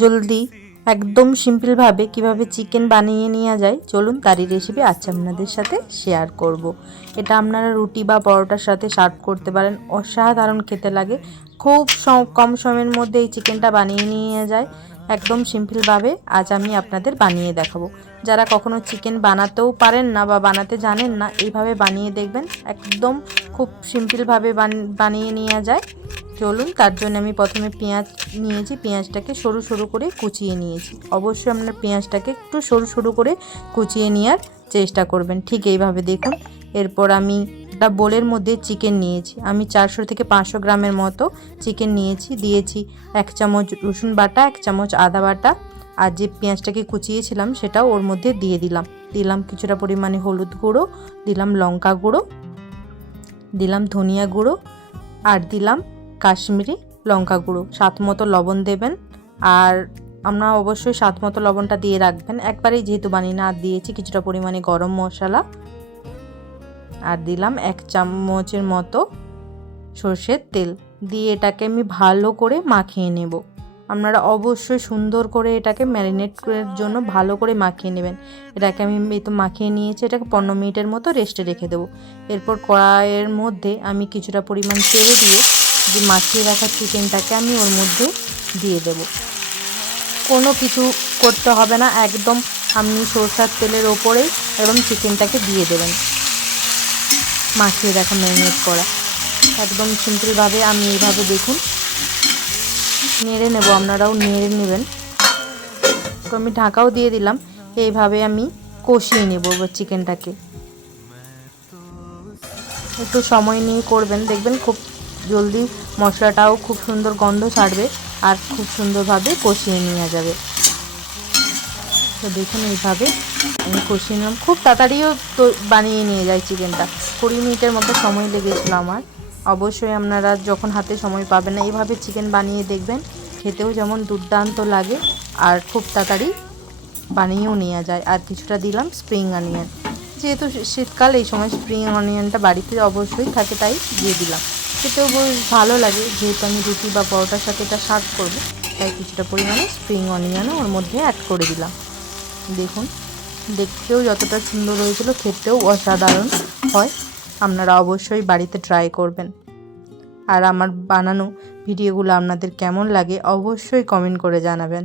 জলদি একদম সিম্পলভাবে কিভাবে চিকেন বানিয়ে নেওয়া যায় চলুন তারই রেসিপি আজকে আপনাদের সাথে শেয়ার করব। এটা আপনারা রুটি বা পরোটার সাথে সার্ভ করতে পারেন, অসাধারণ খেতে লাগে। খুব কম সময়ের মধ্যে এই চিকেনটা বানিয়ে নিয়ে যায় একদম সিম্পলভাবে। আজ আমি আপনাদের বানিয়ে দেখাবো। যারা কখনো চিকেন বানাতেও পারেন না বা বানাতে জানেন না, এইভাবে বানিয়ে দেখবেন, একদম খুব সিম্পলভাবে বানিয়ে নেওয়া যায়। চলুন, তার জন্য আমি প্রথমে পেঁয়াজ নিয়েছি, পেঁয়াজটাকে সরু সরু করে কুচিয়ে নিয়েছি। অবশ্যই আপনার পেঁয়াজটাকে একটু সরু সরু করে কুচিয়ে নেওয়ার চেষ্টা করবেন, ঠিক এইভাবে দেখুন। এরপর আমি একটা বোলের মধ্যে চিকেন নিয়েছি, আমি 400 থেকে 500 গ্রামের মতো চিকেন নিয়েছি। দিয়েছি 1 চামচ রসুন বাটা, 1 চামচ আদা বাটা, আর যে পেঁয়াজটাকে কুচিয়েছিলাম সেটাও ওর মধ্যে দিয়ে দিলাম কিছুটা পরিমাণে হলুদ গুঁড়ো, দিলাম লঙ্কা গুঁড়ো, দিলাম ধনিয়া গুঁড়ো, আর দিলাম কাশ্মীরি লঙ্কা গুঁড়ো। স্বাদ মতো লবণ দেবেন, আর আপনারা অবশ্যই স্বাদ মতো লবণটা দিয়ে রাখবেন, একবারেই যেহেতু বানিয়ে না। আর দিয়েছি কিছুটা পরিমাণে গরম মশলা, আর দিলাম 1 চামচের মতো সর্ষের তেল দিয়ে এটাকে আমি ভালো করে মাখিয়ে নেব। আপনারা অবশ্যই সুন্দর করে এটাকে ম্যারিনেটের জন্য ভালো করে মাখিয়ে নেবেন। এটাকে আমি তো মাখিয়ে নিয়েছি, এটাকে 15 মিনিটের মতো রেস্টে রেখে দেবো। এরপর কড়াইয়ের মধ্যে আমি কিছুটা পরিমাণ তেল দিয়ে যে মাখিয়ে রাখা চিকেনটাকে আমি ওর মধ্যে দিয়ে দেব। কোনো কিছু করতে হবে না, একদম আপনি সরষের তেলের ওপরেই এবং চিকেনটাকে দিয়ে দেবেন মাখিয়ে রাখা ম্যারিনেট করা। একদম সিম্পলভাবে আমি এইভাবে দেখুন নেড়ে নেব, আপনারাও নেড়ে নেবেন। তো আমি ঢাকাও দিয়ে দিলাম, এইভাবে আমি কষিয়ে নেব চিকেনটাকে। একটু সময় নিয়ে করবেন, দেখবেন খুব জলদি মশলাটাও খুব সুন্দর গন্ধ ছাড়বে আর খুব সুন্দরভাবে কষিয়ে নেওয়া যাবে। তো দেখুন এইভাবে আমি কষিয়ে নিলাম, খুব তাড়াতাড়িও তো বানিয়ে নিয়ে যায় চিকেনটা। 20 মিনিটের মতো সময় লেগেছিল আমার। অবশ্যই আপনারা যখন হাতে সময় পাবেন না এইভাবে চিকেন বানিয়ে দেখবেন, খেতেও যেমন দুর্দান্ত লাগে আর খুব তাড়াতাড়ি বানিয়েও নেওয়া যায়। আর কিছুটা দিলাম স্প্রিং অনিয়ন, যেহেতু শীতকাল এই সময় স্প্রিং অনিয়নটা বাড়িতে অবশ্যই থাকে তাই দিয়ে দিলাম। খেতেও বেশ ভালো লাগে, যেহেতু আমি রুটি বা পরোটার সাথে এটা সার্ভ করবো তাই কিছুটা পরিমাণে স্প্রিং অনিয়নও ওর মধ্যে অ্যাড করে দিলাম। দেখুন দেখতেও যতটা সুন্দর হয়েছিল খেতেও অসাধারণ হয়। আপনারা অবশ্যই বাড়িতে ট্রাই করবেন। আর আমার বানানো ভিডিওগুলো আপনাদের কেমন লাগে অবশ্যই কমেন্ট করে জানাবেন।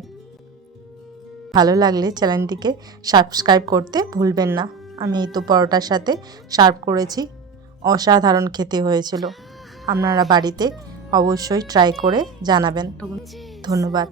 ভালো লাগলে চ্যানেলটিকে সাবস্ক্রাইব করতে ভুলবেন না। আমি এই তো পরোটার সাথে সার্ভ করেছি, অসাধারণ খেতে হয়েছিল। আপনারা বাড়িতে অবশ্যই ট্রাই করে জানাবেন। ধন্যবাদ।